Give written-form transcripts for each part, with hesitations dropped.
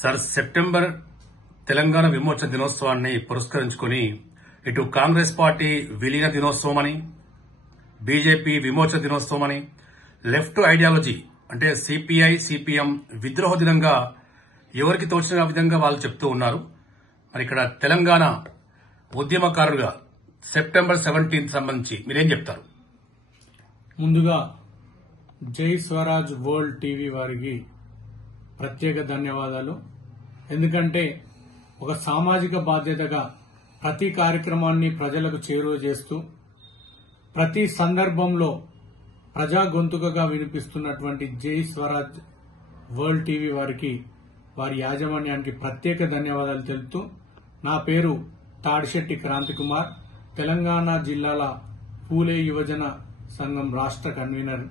Sir, September Telangana విమోచన దినోత్సవాన్ని పురస్కరించుకుని ఇటు కాంగ్రెస్ పార్టీ విలీన దినోత్సవం అని, బీజేపీ విమోచన దినోత్సవం అని, లెఫ్ట్ ఐడియాలజీ అంటే సిపిఐ సిపిఎం విద్రోహ దినంగా ఎవరికి తోచిన విధంగా వాళ్ళు చెప్తూ ఉన్నారు. మరి ఇక్కడ తెలంగాణ ఉద్యమకారులుగా సెప్టెంబర్ 17 సంబంధించి మీరేం చెప్తారు? ముందుగా జై స్వరాజ్ వరల్డ్ టీవీ వారికి ప్రత్యేక ధన్యవాదాలు. ఎందుకంటే ఒక సామాజిక బాధ్యతగా ప్రతి కార్యక్రమాన్ని ప్రజలకు చేరువ చేస్తూ ప్రతి సందర్భంలో ప్రజా గొంతుకగా వినిపిస్తున్నటువంటి జై స్వరాజ్ వరల్డ్ టీవీ వారికి, వారి యాజమాన్యానికి ప్రత్యేక ధన్యవాదాలు తెలుపుతూ, నా పేరు తాడిశెట్టి క్రాంతి కుమార్, తెలంగాణ జిల్లాల పూలే యువజన సంఘం రాష్ట్ర కన్వీనర్.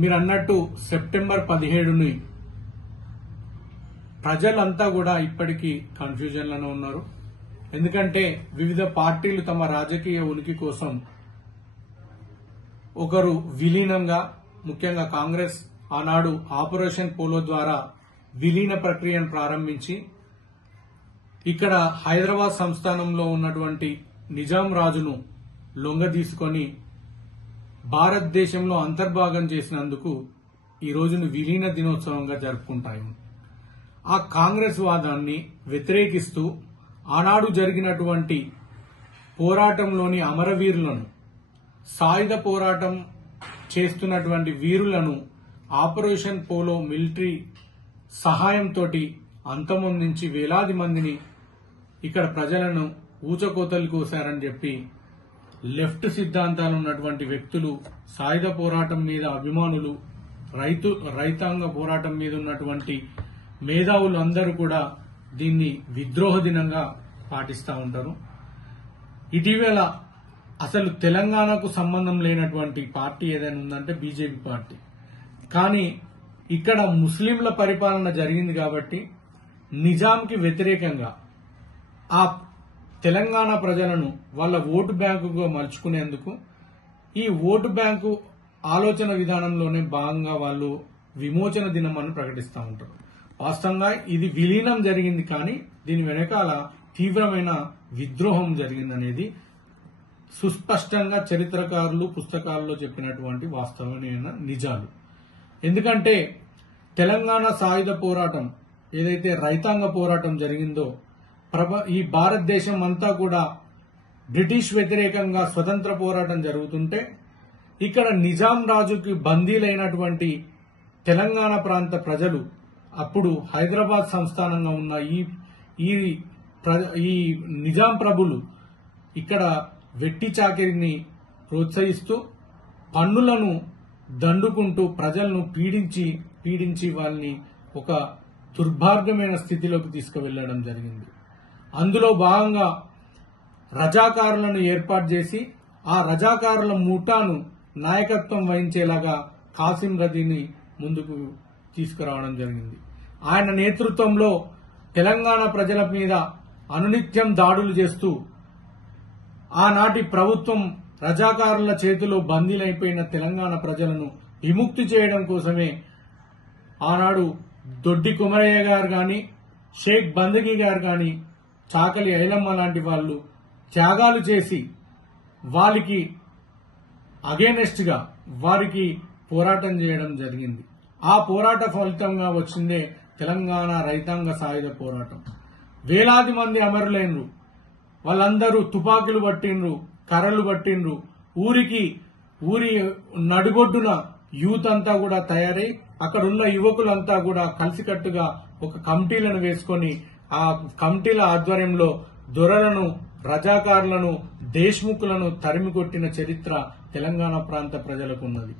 మీరు అన్నట్టు సెప్టెంబర్ 17ని ప్రజలంతా కూడా ఇప్పటికీ కన్ఫ్యూజన్లోనే ఉన్నారు. ఎందుకంటే వివిధ పార్టీలు తమ రాజకీయ ఉనికి కోసం ఒకరు విలీనంగా, ముఖ్యంగా కాంగ్రెస్ ఆనాడు ఆపరేషన్ పోలో ద్వారా విలీన ప్రక్రియను ప్రారంభించి ఇక్కడ హైదరాబాద్ సంస్థానంలో ఉన్నటువంటి నిజాం రాజును లొంగదీసుకొని భారతదేశంలో అంతర్భాగం చేసినందుకు ఈ రోజును విలీన దినోత్సవంగా జరుపుకుంటాము. ఆ కాంగ్రెస్ వాదాన్ని వ్యతిరేకిస్తూ ఆనాడు జరిగినటువంటి పోరాటంలోని అమరవీరులను, సాయుధ పోరాటం చేస్తున్నటువంటి వీరులను ఆపరేషన్ పోలో మిలిటరీ సహాయంతో అంతమొందించి వేలాది మందిని ఇక్కడ ప్రజలను ఊచకోతలు కోశారని చెప్పి లెఫ్ట్ సిద్ధాంతాలు ఉన్నటువంటి వ్యక్తులు, సాయుధ పోరాటం మీద అభిమానులు, రైతాంగ పోరాటం మీద ఉన్నటువంటి మేధావులు అందరూ కూడా దీన్ని విద్రోహ దినంగా పాటిస్తూ ఉంటారు. ఇటీవల అసలు తెలంగాణకు సంబంధం లేనటువంటి పార్టీ ఏదైనా ఉందంటే బీజేపీ పార్టీ. కానీ ఇక్కడ ముస్లింల పరిపాలన జరిగింది కాబట్టి నిజాంకి వ్యతిరేకంగా ఆ తెలంగాణ ప్రజలను వాళ్ళ ఓటు బ్యాంకుగా మలుచుకునేందుకు ఈ ఓటు బ్యాంకు ఆలోచన విధానంలోనే భాగంగా వాళ్ళు విమోచన దినం అని ప్రకటిస్తూ ఉంటారు. వాస్తవంగా ఇది విలీనం జరిగింది, కానీ దీని వెనకాల తీవ్రమైన విద్రోహం జరిగిందనేది సుస్పష్టంగా చరిత్రకారులు పుస్తకాల్లో చెప్పినటువంటి వాస్తవమైన నిజాలు. ఎందుకంటే తెలంగాణ సాయుధ పోరాటం ఏదైతే రైతాంగ పోరాటం జరిగిందో, ఈ భారతదేశం అంతా కూడా బ్రిటిష్ వ్యతిరేకంగా స్వతంత్ర పోరాటం జరుగుతుంటే ఇక్కడ నిజాం రాజుకి బందీలైనటువంటి తెలంగాణ ప్రాంత ప్రజలు, అప్పుడు హైదరాబాద్ సంస్థానంగా ఉన్న ఈ నిజాం ప్రభులు ఇక్కడ వెట్టి చాకిరిని ప్రోత్సహిస్తూ పన్నులను దండుకుంటూ ప్రజలను పీడించి వాళ్ళని ఒక దుర్భాగ్యమైన స్థితిలోకి తీసుకువెళ్లడం జరిగింది. అందులో భాగంగా రజాకారులను ఏర్పాటు చేసి ఆ రజాకారుల ముఠాను నాయకత్వం వహించేలాగా కాసిం రజీని ముందుకు తీసుకురావడం జరిగింది. ఆయన నేతృత్వంలో తెలంగాణ ప్రజల మీద అనునిత్యం దాడులు చేస్తూ ఆనాటి ప్రభుత్వం రజాకారుల చేతిలో బందీలైపోయిన తెలంగాణ ప్రజలను విముక్తి చేయడం కోసమే ఆనాడు దొడ్డి కుమరయ్య గారు గాని, షేక్ బందగీ గారు గాని, చాకలి ఐలమ్మ లాంటి వాళ్ళు త్యాగాలు చేసి వాళ్ళకి అగేనెస్ట్ గా వారికి పోరాటం చేయడం జరిగింది. ఆ పోరాట ఫలితంగా వచ్చిందే తెలంగాణ రైతాంగ సాయుధ పోరాటం. వేలాది మంది అమరులైనరు, వాళ్ళందరూ తుపాకులు పట్టిండ్రు, కర్రలు పట్టిండ్రు. ఊరి నడుగొడ్డున యూత్ అంతా కూడా తయారై అక్కడున్న యువకులంతా కూడా కలిసికట్టుగా ఒక కమిటీలను వేసుకొని ఆ కమిటీల ఆధ్వర్యంలో దొరలను, రజాకారులను, దేశ్ముఖులను తరిమి కొట్టిన చరిత్ర తెలంగాణ ప్రాంత ప్రజలకు ఉన్నది.